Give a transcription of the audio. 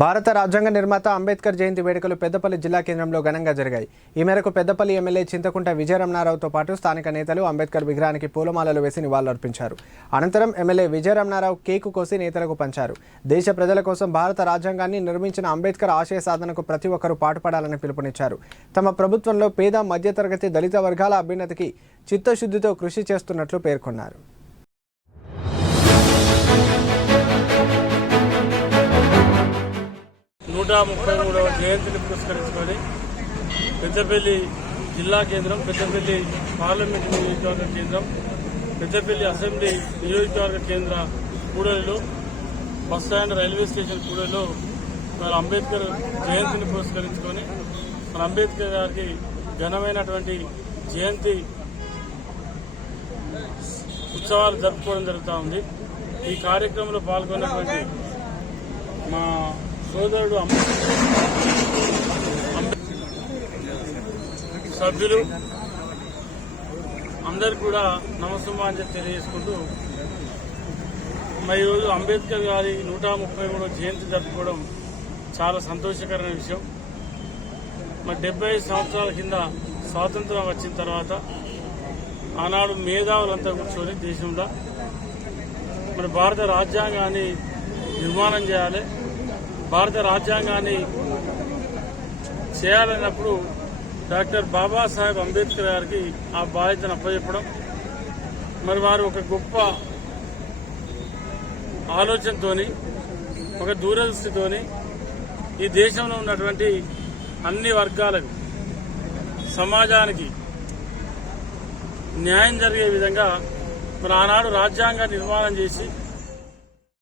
భారత రాజ్యాంగ నిర్మాత అంబేద్కర్ జయంతి వేడుకలు పెద్దపల్లి జిల్లా కేంద్రంలో ఘనంగా జరిగాయి. ఈ మేరకు పెద్దపల్లి ఎమ్మెల్యే చింతకుంట విజయరమణారావుతో పాటు స్థానిక నేతలు అంబేద్కర్ విగ్రహానికి పూలమాలలు వేసి నివాళులర్పించారు. అనంతరం ఎమ్మెల్యే విజయరమణారావు కేకు కోసి నేతలకు పంచారు. దేశ ప్రజల కోసం భారత రాజ్యాంగాన్ని నిర్మించిన అంబేద్కర్ ఆశయ సాధనకు ప్రతి ఒక్కరూ పాటుపడాలని పిలుపునిచ్చారు. తమ ప్రభుత్వంలో పేద మధ్యతరగతి దళిత వర్గాల అభ్యున్నతికి చిత్తశుద్ధితో కృషి చేస్తున్నట్లు పేర్కొన్నారు. నూట ముప్పై మూడవ జయంతిని పురస్కరించుకొని పెద్దపల్లి జిల్లా కేంద్రం పెద్దపల్లి పార్లమెంటు నియోజకవర్గ కేంద్రం పెద్దపల్లి అసెంబ్లీ నియోజకవర్గ కేంద్ర కూడలిలో బస్ స్టాండ్ రైల్వే స్టేషన్ కూడలిలో మరి అంబేద్కర్ జయంతిని పురస్కరించుకొని మన అంబేద్కర్ గారికి ఘనమైనటువంటి జయంతి ఉత్సవాలు జరుపుకోవడం జరుగుతూ ఉంది. ఈ కార్యక్రమంలో పాల్గొన్నటువంటి సోదరుడు సభ్యులు అందరు కూడా చెప్పి తెలియజేసుకుంటూ మరి ఈరోజు అంబేద్కర్ గారి నూట ముప్పై మూడో జయంతి జరుపుకోవడం చాలా సంతోషకరమైన విషయం. మరి డెబ్బై సంవత్సరాల కింద స్వాతంత్రం వచ్చిన తర్వాత ఆనాడు మేధావులంతా కూర్చొని దేశంలో మరి భారత రాజ్యాంగాన్ని నిర్మాణం చేయాలి. భారత రాజ్యాంగాన్ని చేయాలన్నప్పుడు డాక్టర్ బాబాసాహెబ్ అంబేద్కర్ గారికి ఆ బాధ్యతను అప్పచెప్పడం. మరి వారు ఒక గొప్ప ఆలోచనతోని ఒక దూరదృష్టితోని ఈ దేశంలో ఉన్నటువంటి అన్ని వర్గాలకు సమాజానికి న్యాయం జరిగే విధంగా మరి ఆనాడు రాజ్యాంగ నిర్మాణం చేసి